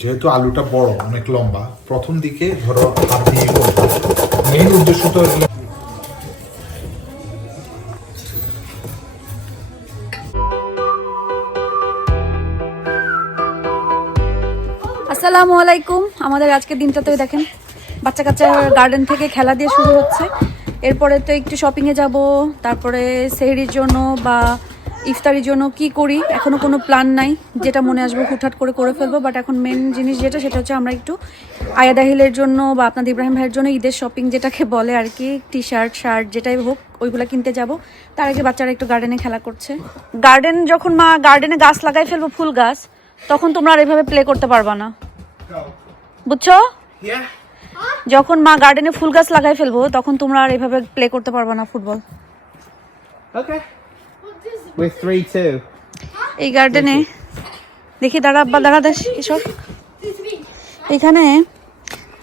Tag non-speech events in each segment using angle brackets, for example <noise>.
যেহেতু আলুটা বড়, অনেক লম্বা, প্রথম দিকে ধরো মেইন উদ্দেশ্য তো আসসালামু আলাইকুম। আমাদের আজকের দিনটাতে দেখেন, বাচ্চা কাচ্চা গার্ডেন থেকে খেলা দিয়ে শুরু হচ্ছে। এরপরে তো একটু শপিংয়ে যাব, তারপরে সেহরির জন্য বা ইফতারির জন্য কি করি, এখনও কোনো প্ল্যান নাই। যেটা মনে আসবে হুটহাট করে করে ফেলব বাট এখন মেন জিনিস যেটা সেটা হচ্ছে আমরা একটু আয়াদা হিলের জন্য বা আপনাদের ইব্রাহিম ভাইয়ের জন্য ঈদের শপিং যেটাকে বলে আর কি টি শার্ট শার্ট যেটাই হোক ওইগুলো কিনতে যাব। তার আগে বাচ্চারা একটু গার্ডেনে খেলা করছে। গার্ডেন যখন মা গার্ডেনে গাছ লাগাই ফেলব ফুল গাছ তখন তোমরা আর এভাবে প্লে করতে পারবা না। বুঝছ? যখন মা গার্ডেনে ফুল গাছ লাগাই ফেলব তখন তোমরা আর এভাবে প্লে করতে পারবে না football. Okay. We're three two. এই গার্ডেনে দেখি, দাঁড়া আব্বা, দাঁড়া দেশ এসব এখানে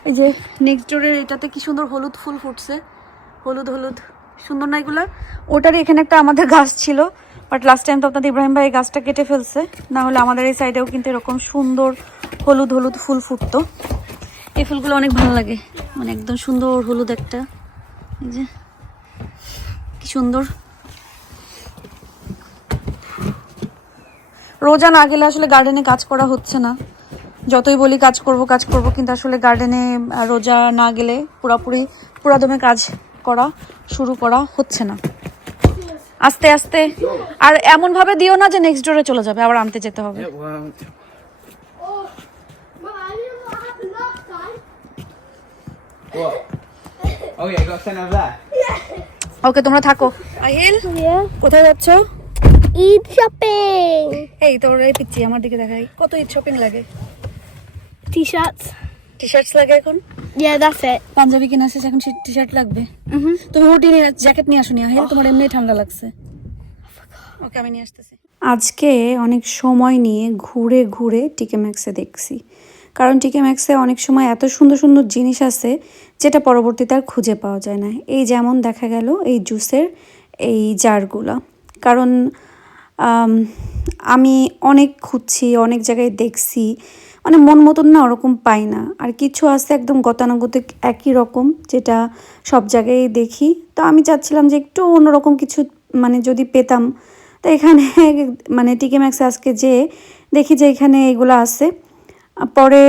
এই যে নেক্সট ডোরের এটাতে কি সুন্দর হলুদ ফুল ফুটছে। হলুদ হলুদ, সুন্দর না এগুলা? ওটারই এখানে একটা আমাদের গাছ ছিল বাট লাস্ট টাইম তো আপনাদের ইব্রাহিম ভাই গাছটা কেটে ফেলছে। না হলে আমাদের এই সাইডেও কিন্তু এরকম সুন্দর হলুদ হলুদ ফুল ফুটতো। এই ফুলগুলো অনেক ভালো লাগে। মানে একদম সুন্দর হলুদ একটা। এই যে, কি সুন্দর। রোজা না গেলে আসলে গার্ডেনে কাজ করা হচ্ছে না। যতই বলি কাজ করব কাজ করব কিন্তু আসলে গার্ডেনে রোজা না গেলে পুরাপুরি পুরাদমে কাজ করা শুরু করা হচ্ছে না। আস্তে আস্তে। আর এমন ভাবে দিও না যে নেক্সট ডোরে চলে যাবে আবার আনতে যেতে হবে. ওকে তোমরা থাকো। আহিল কোথায় যাচ্ছ? Eid shopping. এই তোর এই পিচ্ছি আমার দিকে দেখাই কত ঈদ শপিং লাগে। T-shirts. টি শার্টস লাগে এখন? Yeah, that's it. পাঞ্জাবি কিনা শেষ এখন টি শার্ট লাগবে। Mhm. তুমি হুডি নিয়ে জ্যাকেট নিয়ে আসো নি আহিল তোমার এমনি ঠান্ডা লাগছে। ওকে আমি নিয়ে আসতেছি। আজকে অনেক সময় নিয়ে ঘুরে ঘুরে টিকে ম্যাক্সে দেখছি। কারণ টিকে ম্যাক্সে অনেক সময় এত সুন্দর সুন্দর জিনিস আছে যেটা পরবর্তীতে আর খুঁজে পাওয়া যায় না। এই যেমন দেখা গেল এই জুসের এই জারগুলো কারণ আম, অনেক খুঁজছি অনেক জায়গায় দেখছি মানে মন মতন না ওরকম পাই না। আর কিছু আছে একদম গতানুগতিক একই রকম যেটা সব জায়গায় দেখি। তো আমি চাচ্ছিলাম যে একটু অন্যরকম কিছু মানে যদি পেতাম। তো এখানে মানে টিকে ম্যাক্স আজকে যে দেখি যে এখানে এগুলো আছে। পরে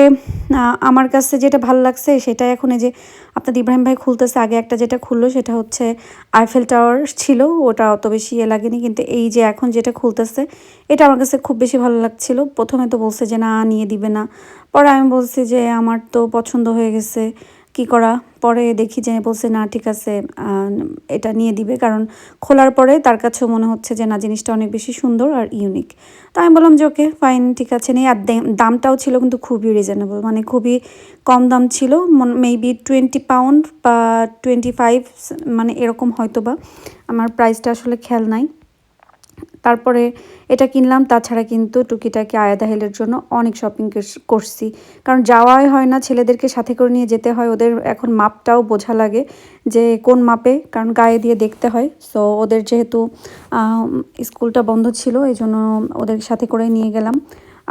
আমার কাছে যেটা ভালো লাগছে সেটা এখন এই যে আপনার ইব্রাহিম ভাই খুলতেছে, আগে একটা যেটা খুললো সেটা হচ্ছে আইফেল টাওয়ার ছিল, ওটা অত বেশি ইয়ে লাগেনি, কিন্তু এই যে এখন যেটা খুলতেছে, এটা আমার কাছে খুব বেশি ভালো লাগছিল। প্রথমে তো বলছে যে, না, নিয়ে দিবে না। পরে আমি বলছি যে, আমার তো পছন্দ হয়ে গেছে। কি করা? পরে দেখি যে বলছে, না, ঠিক আছে এটা নিয়ে দিবে। কারণ খোলার পরে তার কাছেও মনে হচ্ছে যে, না, জিনিসটা অনেক বেশি সুন্দর আর ইউনিক তো আমি বললাম যে, ওকে ফাইন ঠিক আছে। নেই আর দামটাও ছিল কিন্তু খুবই রিজনেবল মানে খুবই কম দাম ছিল মেবি টোয়েন্টি পাউন্ড বা টোয়েন্টি ফাইভ মানে এরকম হয়তো বা আমার প্রাইসটা আসলে খেয়াল নাই। তারপরে এটা কিনলাম, তাছাড়া কিন্তু টুকিটাকি আয়াদা হিলের জন্য অনেক শপিং করছি। কারণ যাওয়াই হয় না, ছেলেদেরকে সাথে করে নিয়ে যেতে হয়, ওদের এখন মাপটাও বোঝা লাগে যে কোন মাপে, কারণ গায়ে দিয়ে দেখতে হয়। সো ওদের যেহেতু স্কুলটা বন্ধ ছিল এই জন্য ওদের সাথে করে নিয়ে গেলাম।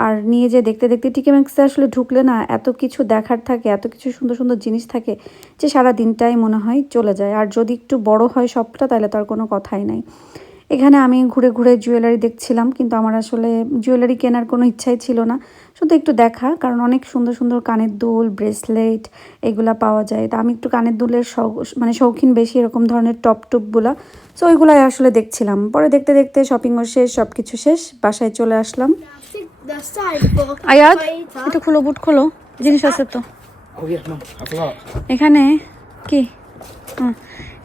আর নিয়ে যে দেখতে দেখতে টিকে ম্যাক্সে আসলে ঢুকলে না এত কিছু দেখার থাকে, এত কিছু সুন্দর সুন্দর জিনিস থাকে যে সারা দিনটাই মনে হয় চলে যায়। আর যদি একটু বড় হয় সবটা, তাহলে তার কোনো কথাই নাই। এখানে আমি ঘুরে ঘুরে জুয়েলারি দেখছিলাম কিন্তু আমার আসলে জুয়েলারি কেনার কোনো ইচ্ছাই ছিল না। শুধু একটু দেখা কারণ অনেক সুন্দর সুন্দর কানের দুল ব্রেসলেট এগুলা পাওয়া যায়। তা আমি একটু কানের দুলের মানে শৌখিন বেশি এরকম ধরনের টপ টুপগুলা। সো ওইগুলাই আসলে দেখছিলাম। পরে দেখতে দেখতে শপিংও শেষ সব কিছু শেষ বাসায় চলে আসলাম. আয়াত এটা খুলো বুট খোলো জিনিস আছে তো. এখানে কি? হুম,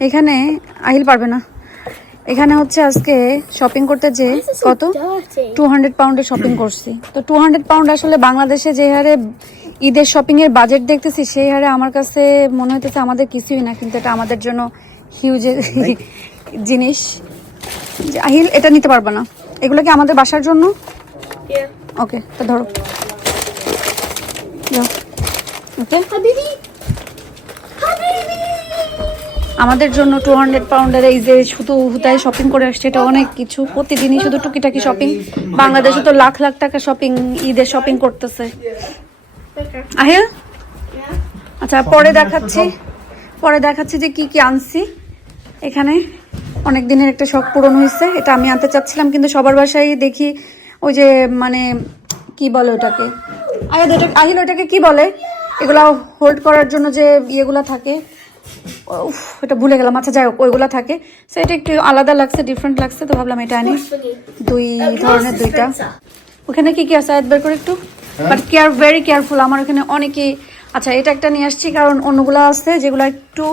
এখানে আহিল পারবে না। এখানে হচ্ছে আজকে শপিং করতে যে কত? টু হান্ড্রেড পাউন্ডের শপিং করছি। তো টু হান্ড্রেড পাউন্ড আসলে বাংলাদেশে যে হারে ঈদের শপিং এর বাজেট দেখতেছি সেই হারে আমার কাছে মনে হইতেছে আমাদের কিছুই না কিন্তু এটা আমাদের জন্য হিউজ জিনিস। যে আহিল এটা নিতে পারবে না। এগুলো কি আমাদের বাসার জন্য? ওকে তো ধরো। ওকে. আমাদের জন্য টু হান্ড্রেড পাউন্ডের এই যে শুধু হুতায় শপিং করে আসছে, এটা অনেক কিছু। প্রতিদিনই শুধু টুকিটাকি শপিং বাংলাদেশে তো লাখ লাখ টাকা শপিং ঈদের শপিং করতেছে. আহিল? আচ্ছা পরে দেখাচ্ছি। পরে দেখাচ্ছি যে কি কি আনছি। এখানে অনেক দিনের একটা শখ পূরণ হয়েছে, এটা আমি আনতে চাচ্ছিলাম, কিন্তু সবার বাসায় দেখি ওই যে মানে কি বলে ওটাকে? আহিল ওটা আহিল, ওটাকে কি বলে? এগুলা হোল্ড করার জন্য যে ইয়েগুলা থাকে উফ, এটা ভুলে গেলাম। আচ্ছা যাই হোক ওইগুলা থাকে। সো এটা একটু আলাদা লাগছে ডিফারেন্ট লাগছে তো ভাবলাম এটা আনি। দুই ধরনের দুইটা। ওখানে কি কি আছে আয়াত বের করে একটু? বাট কেয়ার ভেরি কেয়ারফুল আমার ওখানে অনেকে আচ্ছা এটা একটা নিয়ে আসছি কারণ অন্যগুলো আছে যেগুলো একটু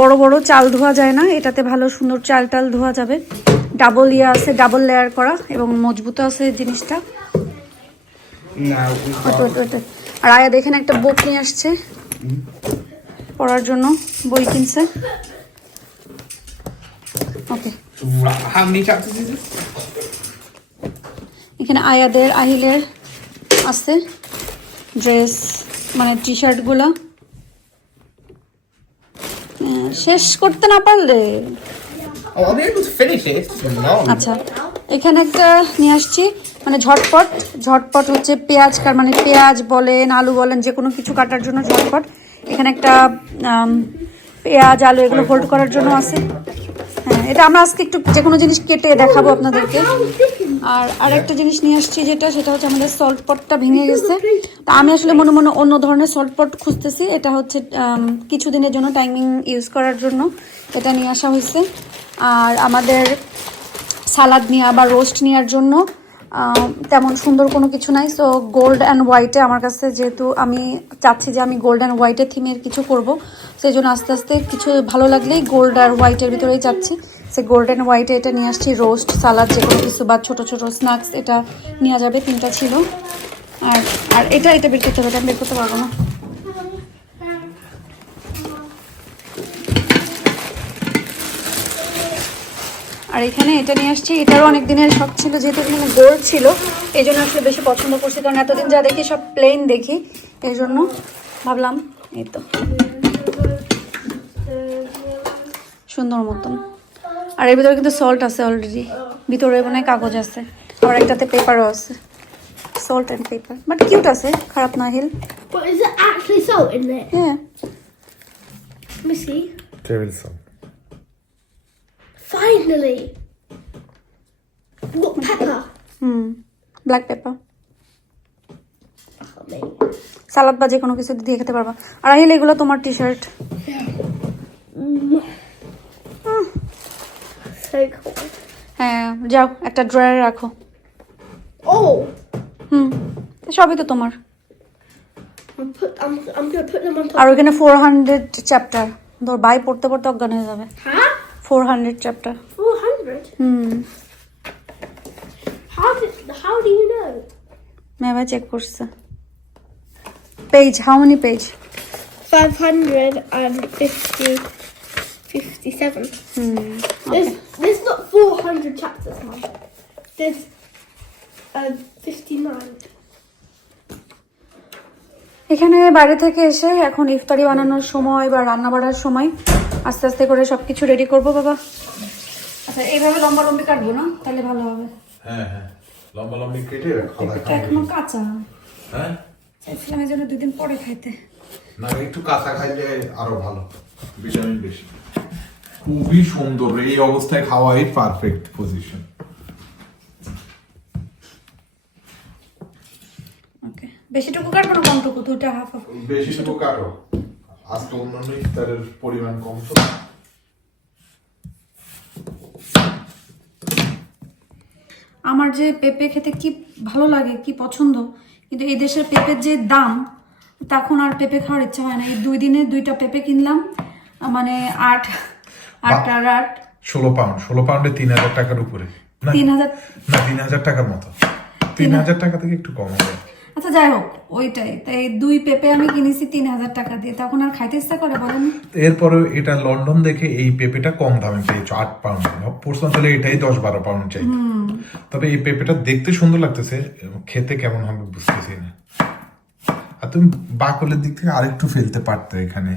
বড় বড় চাল ধোয়া যায় না। এটাতে ভালো সুন্দর চাল টাল ধোয়া যাবে। ডাবল ইয়ে আছে ডাবল লেয়ার করা এবং মজবুত আছে জিনিসটা। আর আয়া দেখেন একটা বুক নিয়ে আসছে। পড়ার জন্য বই কিনছে। ওকে? এখানে আয়াদের আহিলের আছে ড্রেস মানে টি শার্টগুলো শেষ করতে না পারলে? Oh. আচ্ছা এখানে একটা নিয়ে আসছি মানে ঝটপট ঝটপট হচ্ছে পেঁয়াজ কার মানে পেঁয়াজ বলেন আলু বলেন যে কোনো কিছু কাটার জন্য ঝটপট। এখানে একটা পেঁয়াজ, আলু এগুলো হোল্ড করার জন্য আছে। হ্যাঁ এটা আমরা আজকে একটু যে কোনো জিনিস কেটে দেখাবো আপনাদেরকে। আর আরেকটা জিনিস নিয়ে আসছি যেটা, সেটা হচ্ছে আমাদের সল্ট পটটা ভেঙে গেছে। তা আমি আসলে মনে মনে অন্য ধরনের সল্ট পট খুঁজতেছি। এটা হচ্ছে কিছুদিনের জন্য টাইমিং ইউজ করার জন্য এটা নিয়ে আসা হয়েছে। আর আমাদের সালাদ নেওয়া বা রোস্ট নেওয়ার জন্য তেমন সুন্দর কোনো কিছু নাই। সো গোল্ড অ্যান্ড হোয়াইটে আমার কাছে যেহেতু আমি চাচ্ছি যে আমি গোল্ড অ্যান্ড হোয়াইটের থিমের কিছু করব সেই জন্য আস্তে আস্তে কিছু ভালো লাগলেই গোল্ড আর হোয়াইটের ভিতরেই চাচ্ছি। সে গোল্ড অ্যান্ড হোয়াইটে এটা নিয়ে আসছি রোস্ট সালাদ যে কোনো কিছু বা ছোটো ছোটো স্ন্যাক্স এটা নেওয়া যাবে, তিনটা ছিল। আর আর এটা এটা বের করতে হবে, এটা বের করতে পারব না। আর এখানে এটা নিয়ে আসছি। এটারও অনেক দিনের শখ ছিল যেহেতু এখানে গোল্ড ছিল এই জন্য আসলে বেশি পছন্দ করছি। কারণ এতদিন যা দেখি সব প্লেন দেখি। এই জন্য ভাবলাম এই তো। সুন্দর মতন। আর এর ভিতরে কিন্তু সল্ট আছে অলরেডি ভিতরে মনে কাগজ আছে। আর একটাতে পেপারও আছে। Salt and pepper but cute আছে খারাপ না হিল salt হ্যাঁ। Let me see. Table salt Finally. What pepper? Hmm black pepper Oh, mate. Salad বা যে কোনো কিছু দিয়ে খেতে পারবা আর আহিল এগুলো তোমার টি শার্ট So. হ্যাঁ যাও একটা ড্রয়ারে রাখো Oh, হুম সবই তো তোমার I'm put. I'm. I'm gonna put them on top. আর ওইখানে ফোর হান্ড্রেড চ্যাপ্টার তোর বাই পড়তে পড়তে অজ্ঞান হয়ে যাবে Huh? Four hundred chapter Four hundred. Hmm How did? How do you know? মেয়ে চেক করছে page how many page Five hundred and fifty. There's. There's not four hundred chapters, Mum. There's. Uh, fifty-nine. এখানে বাইরে থেকে এসে এখন ইফতারি বানানোর সময় বা রান্না বাড়ার সময় আস্তে আস্তে করে সব কিছু রেডি করব বাবা। আচ্ছা এইভাবে লম্বা লম্বি কাটবো না? তাহলে ভালো হবে। হ্যাঁ হ্যাঁ। লম্বা লম্বি কেটে এখনও কাঁচা। হ্যাঁ? চাইছিলাম এই জন্য দুদিন পরে খাইতে। না একটু কাঁচা খাইলে আরও ভালো ভিটামিন বেশি। খুবই সুন্দর এই অবস্থায় খাওয়াই পারফেক্ট পজিশন ওকে বেশিটুকু কাটবো না কমটুকু? দুইটা হাফ হাফ বেশি টুকু কাটো। আজকে অন্যান্য ইফতারের পরিমাণ কম তো। আমার যে পেঁপে খেতে কি ভালো লাগে কি পছন্দ কিন্তু এই দেশের পেঁপের যে দাম তখন আর পেঁপে খাওয়ার ইচ্ছা হয় না। এই দুই দিনে দুইটা পেঁপে কিনলাম মানে আট আট আর আট। ষোলো পাউন্ড ষোলো পাউন্ডে তিন হাজার টাকার উপরে। তিন হাজার না তিন হাজার টাকার মতো। তিন হাজার টাকা থেকে একটু কম হবে। আচ্ছা যাই হোক ওইটাই। তাই দুই পেঁপে আমি কিনেছি তিন হাজার টাকা দিয়ে। তখন আর খাইতে ইচ্ছা করে বলেন? এরপরে এটা লন্ডন দেখে এই পেঁপেটা কম দামে পেয়েছ আট পাউন্ড। পড়ছিলাম এটাই দশ বারো পাউন্ড চাই। তবে এই পেঁপেটা দেখতে সুন্দর লাগতেছে খেতে কেমন হবে বুঝতেছি না। আর তুমি বাকলের দিক থেকে আরেকটু ফেলতে পারতে এখানে।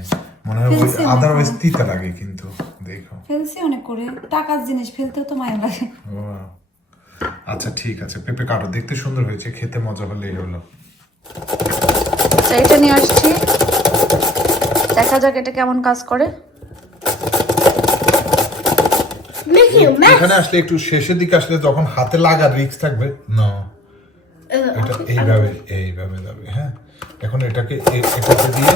মনে হয়। আদারওয়াইজ তিতা লাগে কিন্তু দেখো। ফেলছি অনেক করে। টাকার জিনিস ফেলতেও তো মায়া লাগে। আচ্ছা ঠিক আছে। পেঁপে কাটো দেখতে সুন্দর হয়েছে খেতে মজা হলেই হলো। আচ্ছা এটা নিয়ে আসছি। দেখা যাক এটা কেমন কাজ করে. এখানে আসলে একটু শেষের দিকে আসলে যখন হাতে লাগার রিস্ক থাকবে না Uh, এটা এইভাবে এইভাবে যাবে হ্যাঁ। এখন এটাকে এটাকে দিয়ে.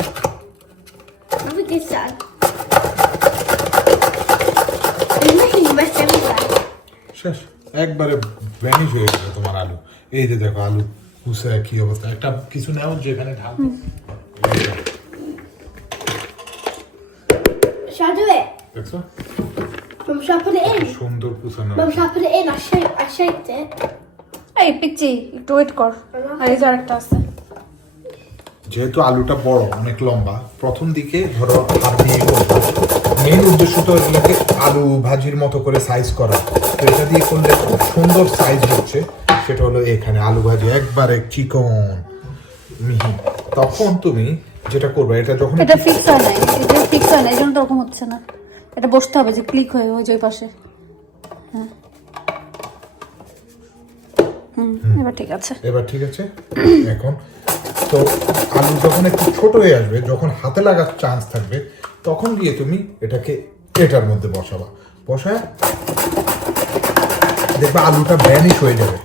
শেষ। একবারে ভ্যানিশ হয়ে গেছে তোমার আলু। এই যে দেখো আলু কুসে কি অবস্থা। একটা কিছু নেও যেখানে ঢাল? দেখছ? সুন্দর. এই পিচ্ছি একটু ওয়েট কর। আর এই যে আরেকটা আছে। যেহেতু আলুটা বড় অনেক লম্বা প্রথম দিকে ধরো হাত দিয়ে করব মেন উদ্দেশ্য তো এগুলোকে আলু ভাজির মতো করে সাইজ করা। তো এটা দিয়ে করলে খুব সুন্দর সাইজ হচ্ছে। সেটা হলো এখানে আলু ভাজি একবারে চিকন মিহি। তখন তুমি যেটা করবে এটা যখন এটা ফিক্স হয় নাই। এটা ফিক্স হয় না এই জন্য তো ওরকম হচ্ছে না। এটা বসতে হবে যে ক্লিক হয়ে ওই যে পাশে। হ্যাঁ। হুম। এবার ঠিক আছে। এবার ঠিক আছে। <clears throat> এখন তো আলু যখন একটু ছোট হয়ে আসবে, যখন হাতে লাগার চান্স থাকবে, তখন গিয়ে তুমি এটাকে এটার মধ্যে বসাবা। বসায় দেখবে আলুটা ভ্যানিশ হয়ে যাবে।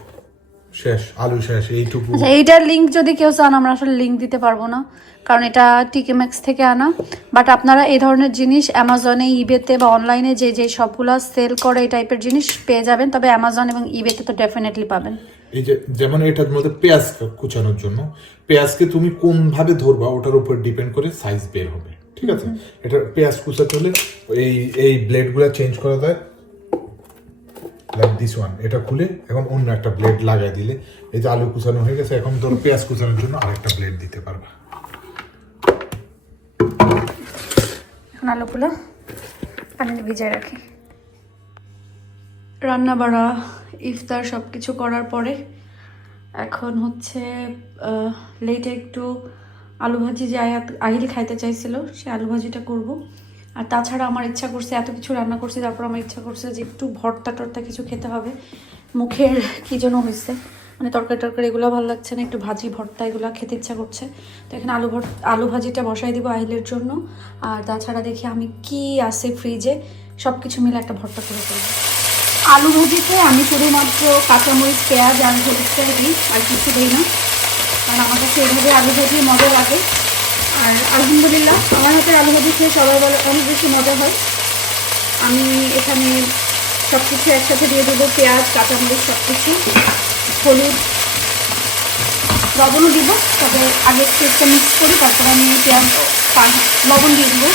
শেষ, আলু শেষ, এইটুকু। আচ্ছা এইটার লিঙ্ক যদি কেউ চান, আমরা আসলে লিঙ্ক দিতে পারব না, কারণ এটা টিকে ম্যাক্স থেকে আনা। বাট আপনারা এই ধরনের জিনিস অ্যামাজনে ইবেতে বা অনলাইনে যে যে সবগুলো সেল করে এই টাইপের জিনিস পেয়ে যাবেন, তবে অ্যামাজন এবং ইবেতে তো ডেফিনেটলি পাবেন। এই যে যেমন এটার মধ্যে পেঁয়াজ কুচানোর জন্য পেঁয়াজকে তুমি কোন ভাবে ধরবা ওটার উপর ডিপেন্ড করে সাইজ বের হবে ঠিক আছে? এটা পেঁয়াজ কুচাতে হলে এই এই ব্লেডগুলা চেঞ্জ করা যায় লাইক দিস ওয়ান এটা খুলে এখন অন্য একটা ব্লেড লাগাই দিলে এই যে আলু কুচানো হয়ে গেছে এখন ধরো পেঁয়াজ কুচানোর জন্য আরেকটা ব্লেড দিতে পারবা। এখন আলুগুলো পানিতে ভিজায় রাখি। রান্না বাড়া। ইফতার সব কিছু করার পরে এখন হচ্ছে লেটে একটু আলু ভাজি যে আহিল খাইতে চাইছিল, সে আলু ভাজিটা করব। আর তাছাড়া আমার ইচ্ছা করছে এত কিছু রান্না করছি, তারপর আমার ইচ্ছা করছে যে একটু ভর্তা টর্তা কিছু খেতে হবে। মুখের কী যেন হয়েছে মানে তরকারি টরকারি এগুলো ভালো লাগছে না, একটু ভাজি, ভর্তা এগুলো খেতে ইচ্ছা করছে। তো এখানে আলু ভর আলু ভাজিটা বসাই দিব আহিলের জন্য। আর তাছাড়া দেখি আমি কি আছে ফ্রিজে সব কিছু মিলে একটা ভর্তা করে ফেলব। আলু ভাজিতে আমি শুধুমাত্র কাঁচামরিচ, পেঁয়াজ আর হলুদটাই দিই আর কিছু দিই না। কারণ আমার কাছে এভাবে আলু ভাজি মজা লাগে। আর আলহামদুলিল্লাহ, আমার হাতে আলু ভাজি খেয়ে সবাই বলে অনেক বেশি মজা হয়। আমি এখানে সব কিছু একসাথে দিয়ে দেবো, পেঁয়াজ, কাঁচামরিচ সব কিছু হলুদ লবণও দিব, তবে আগে একটা মিক্স করি, তারপর আমি পেঁয়াজ লবণ দিয়ে দেবো।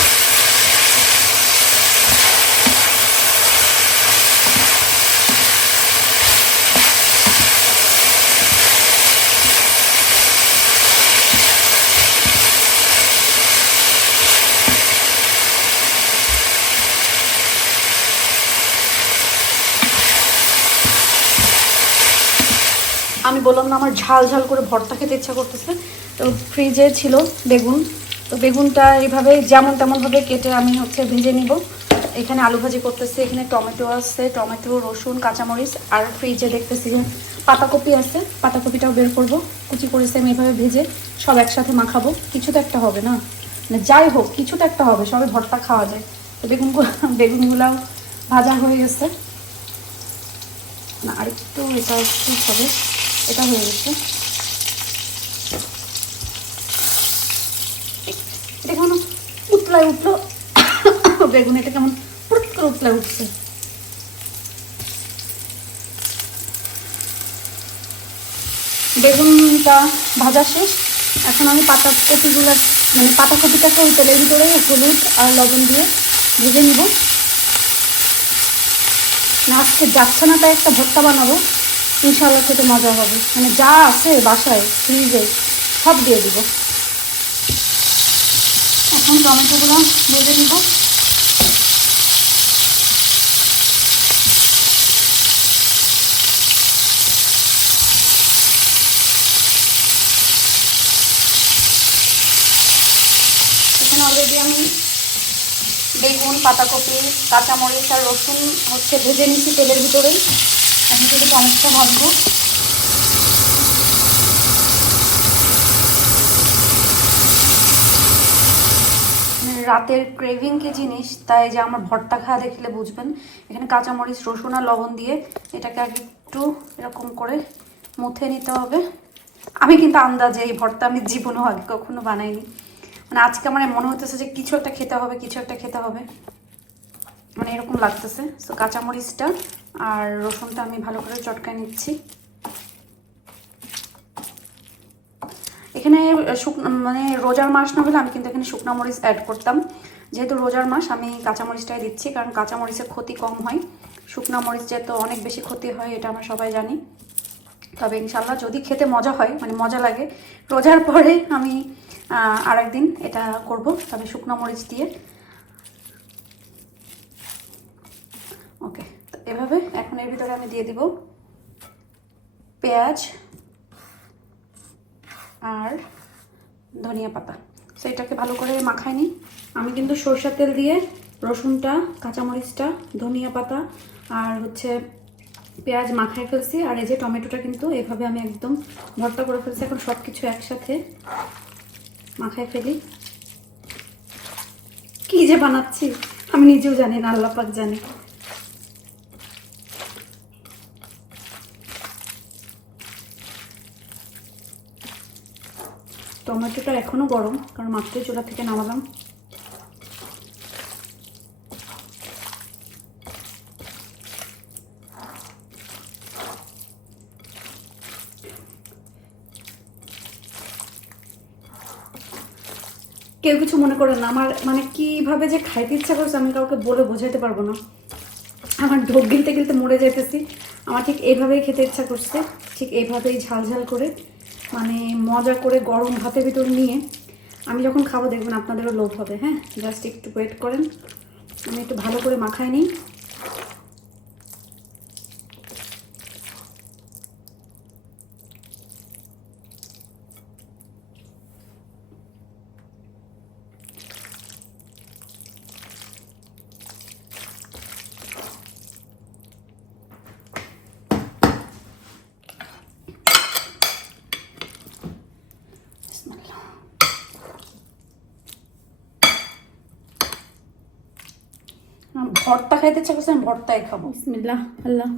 বললাম না, আমার ঝাল ঝাল করে ভর্তা খেতে ইচ্ছা করতেছে। তো ফ্রিজে ছিল বেগুন। তো বেগুনটা এইভাবে যেমন তেমনভাবে কেটে আমি হচ্ছে ভেজে নিব। এখানে আলু ভাজি করতেছি, এখানে টমেটো আছে, টমেটো, রসুন, কাঁচামরিচ, আর ফ্রিজে দেখতেছি যে পাতাকপি আছে, পাতাকপিটাও বের করব। কুচি করেছি আমি এভাবে ভেজে সব একসাথে মাখাবো। কিছু তো একটা হবে না? মানে যাই হোক, কিছু তো একটা হবে, সবে ভর্তা খাওয়া যায়। তো বেগুনগুলো <laughs> বেগুনগুলাও ভাজা হয়ে গেছে। না, আরেকটু এটা একটু হবে। এটা হয়ে গেছে। এটা কেমন উতলায় উঠল? <coughs> বেগুন এটা কেমন করে উতলায় উঠছে। বেগুনটা ভাজা শেষ। এখন আমি পাতাকপিগুলো মানে পাতাকপিটাকে ওই তেলের ভিতরে হলুদ আর লবণ দিয়ে ভেজে নিব। না, আজকে যাচ্ছে না তাই একটা ভর্তা বানাবো। ইনশাল্লাহ খেতে মজা হবে। মানে যা আছে বাসায় ফ্রিজে সব দিয়ে দিব। এখন টমেটোগুলো ভেজে নিব। এখানে অলরেডি আমি বেগুন, পাতাকপি, কাঁচামরিচ আর রসুন হচ্ছে ভেজে নিচ্ছি তেলের ভিতরেই। এখন শুধু টমেটোটা ভাজবো রাতের ক্রেভিং কি জিনিস? তাই যে আমার ভর্তা খাওয়া দেখলে বুঝবেন। এখানে কাঁচামরিচ, রসুন আর লবণ দিয়ে এটাকে আগে একটু এরকম করে মুথে নিতে হবে। আমি কিন্তু আন্দাজে এই ভর্তা আমি জীবনেও আগে কখনো বানাইনি। মানে আজকে আমার মনে হতেছে যে কিছু একটা খেতে হবে, কিছু একটা খেতে হবে। মানে এরকম লাগতেছে। তো কাঁচামরিচটা আর রসুনটা আমি ভালো করে চটকায় নিচ্ছি। এখানে শুকনো মানে রোজার মাস না হলে আমি কিন্তু এখানে শুকনো মরিচ অ্যাড করতাম। যেহেতু রোজার মাস, আমি কাঁচামরিচটাই দিচ্ছি, কারণ কাঁচামরিচের ক্ষতি কম হয়। শুকনো মরিচ যেহেতু অনেক বেশি ক্ষতি হয়, এটা আমরা সবাই জানি। তবে ইনশাল্লাহ যদি খেতে মজা হয় মানে মজা লাগে, রোজার পরে আমি আর একদিন এটা করব। তবে শুকনো মরিচ দিয়ে ওকে তো এভাবে। এখন এর ভিতরে আমি দিয়ে দিব পেঁয়াজ আর ধনিয়া পাতা। তো এটাকে ভালো করে মাখাই নিই আমি কিন্তু সরষের তেল দিয়ে রসুনটা, কাঁচামরিচটা, ধনিয়া পাতা আর হচ্ছে পেঁয়াজ মাখায় ফেলছি। আর এই যে টমেটোটা কিন্তু এভাবে আমি একদম ভর্তা করে ফেলছি। এখন সব কিছু একসাথে মাখায় ফেলি। কি যে বানাচ্ছি, আমি নিজেও জানি না, আল্লাহ পাক জানি। টমেটোটা এখনও গরম, কারণ মাত্রই চুলা থেকে নামালাম। কেউ কিছু মনে করেন না, আমার মানে কীভাবে যে খাইতে ইচ্ছা করছে আমি কাউকে বলে বোঝাতে পারব না। আমার ঢোক গিলতে গিলতে মরে যাইতেছি। আমার ঠিক এইভাবেই খেতে ইচ্ছা করছে, ঠিক এইভাবেই ঝাল ঝাল করে। মানে মজা করে গরম ভাতের ভিতর নিয়ে আমি যখন খাব দেখবেন আপনাদেরও লোভ হবে হ্যাঁ? জাস্ট একটু ওয়েট করেন। আমি একটু ভালো করে মাখাই নিই আমার ভর্তা খাইতে ইচ্ছা করছে, আমি ভর্তাই খাব। বিসমিল্লাহ, আল্লাহ।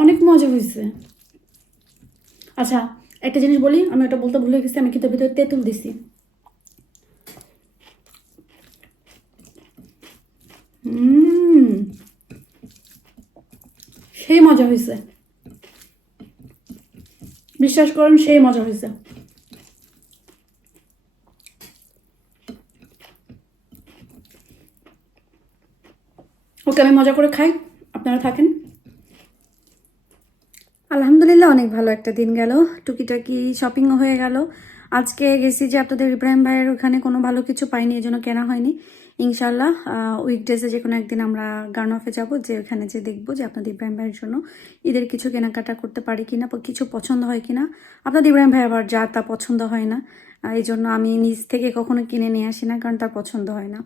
অনেক মজা হয়েছে আচ্ছা একটা জিনিস বলি, আমি ওটা বলতে ভুলে গেছি, আমি কিন্তু ভিতরে তেঁতুল দিছি হুম সেই মজা হয়েছে বিশ্বাস করেন, সেই মজা হয়েছে ওকে, আমি মজা করে খাই, আপনারা থাকেন। আলহামদুলিল্লাহ, অনেক ভালো একটা দিন গেল। টুকিটাকি শপিংও হয়ে গেল। আজকে গেছি যে আপনাদের ইব্রাহিম ভাইয়ের ওখানে কোনো ভালো কিছু পাইনি এই জন্য কেনা হয়নি। ইনশাল্লাহ উইকডেজে যে কোনো একদিন আমরা গার্ন অফে যাব, যে ওখানে যে দেখব যে আপনাদের ইব্রাহিম ভাইয়ের জন্য ঈদের কিছু কেনাকাটা করতে পারি কিনা কিছু পছন্দ হয় কিনা। আপনাদের ইব্রাহিম ভাই আবার যা তা পছন্দ হয় না এই জন্য আমি নিজ থেকে কখনো কিনে নিয়ে আসি না, কারণ তার পছন্দ হয় না।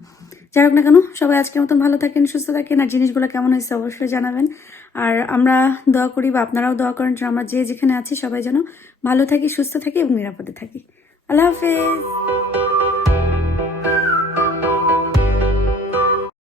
যাই হোক না কেন, সবাই আজকের মতন ভালো থাকেন, সুস্থ থাকেন, আর জিনিসগুলো কেমন হয়েছে অবশ্যই জানাবেন। আর আমরা দোয়া করি, বা আপনারাও দোয়া করেন যে আমরা যে যেখানে আছি সবাই যেন ভালো থাকি, সুস্থ থাকি এবং নিরাপদে থাকি। আল্লাহ হাফেজ।